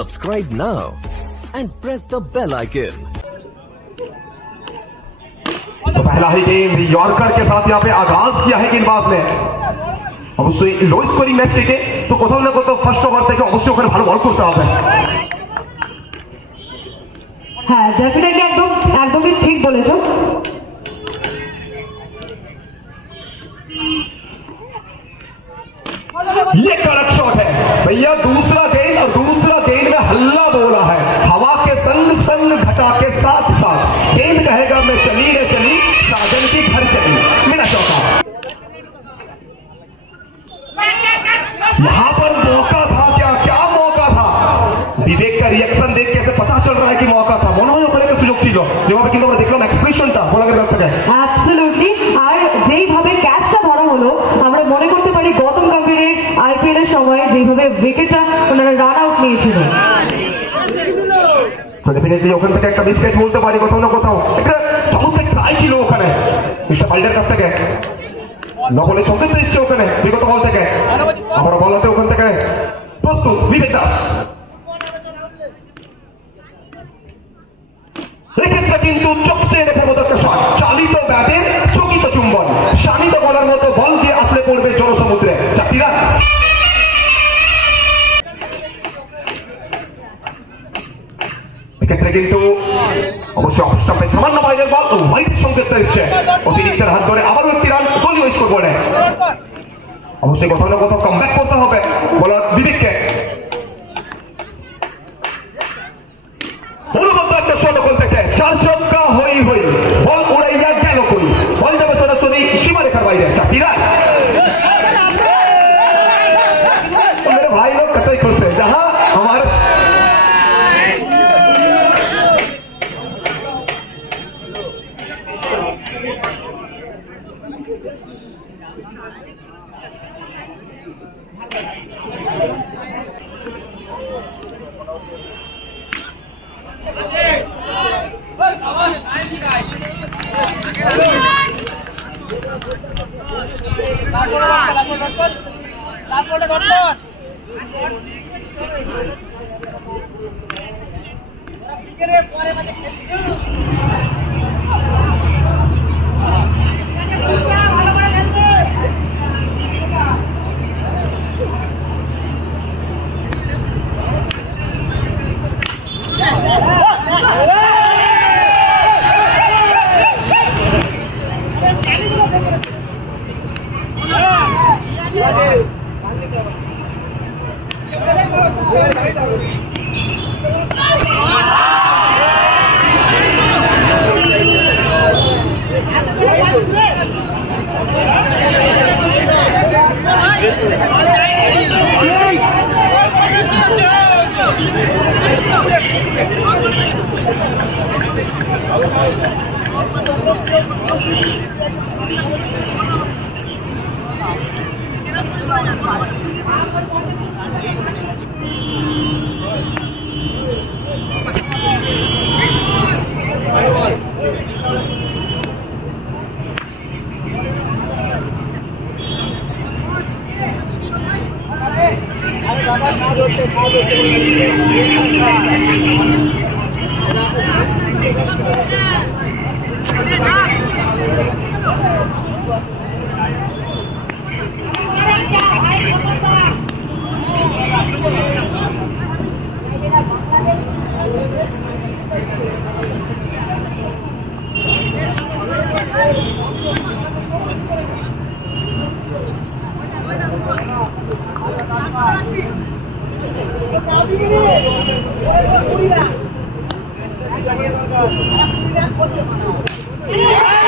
Subscribe now and press the bell icon. तो पहला ही game yorker के साथ यहाँ पे आगाज किया है गेंदबाज ने। অবশ্যই লো স্কোরিং ম্যাচ থেকে তো কোথাও না কোথাও ফার্স্ট ওভার থেকে অবশ্যই ওখানে ভালো বল করতে হবে। হ্যাঁ ডেফিনেটলি একদমই ঠিক বলেছো। ये कड़क शॉट है भैया, दूसरा गेंद और दूसरा गेंद में हल्ला बोला है। हवा के संग संग घटा के साथ साथ गेंद कहेगा मैं चली न चली साजन की घर चली। मेरा चौका यहां पर मौका था, क्या मौका था। विवेक का रिएक्शन देख कैसे पता चल रहा है कि मौका था। মনে হয় ওখানে সুযোগ ছিল, যেভাবে কিন্তু আমরা দেখলাম এক্সপ্রেশনটা বোলারের কাছ থেকে। অ্যাবসলিউটলি। আর যেইভাবে ক্যাচটা ধরা হলো আমরা মনে করতে পারি গৌতম গম্ভীরের আইপিএল এর সময় যেভাবে উইকেটটা ওনারা রান আউট নিয়েছিলেন। তো ডেফিনেটলি ওখান থেকে একটা মিসক্যাচ বলতে পারি কোথাও না কোথাও। একটা চমৎকার ট্রাই ছিল ওখানে মিস্টার পাল্ডের কাছ থেকে। নকলের সংকেত এসছে ওখানে বিগত বল থেকে। আমরা বল হাতে ওখান থেকে প্রস্তুত বিবেক দাস। এক্ষেত্রে কিন্তু চোখ চেয়ে দেখার মতো একটা শট। চালিত ব্যাটের চকিত চুম্বন, শানিত বলার মতো বল দিয়ে আছড়ে পড়বে জনসমুদ্রে। চাপিরা এক্ষেত্রে কিন্তু অবশ্যই অফ স্টাম্পে সামান্য বাইরের বল ও হোয়াইটের সংকেতটা এসছে। অতিরিক্তের হাত ধরে আবারও একটি রান দলীয় স্কোর বোর্ডে। অবশ্যই কোথাও না কোথাও কামব্যাক করতে হবে বলার বিবেককে। অনুবদ্ধ একটা শট ওখান থেকে, চার ছক্কা হই বল উড়াইয়া গেল কই। বল যাবে সরাসরি সীমারেখার বাইরে। চাকিরা मेरे भाई लोग कतई खुश है जहां हमारे Yeah.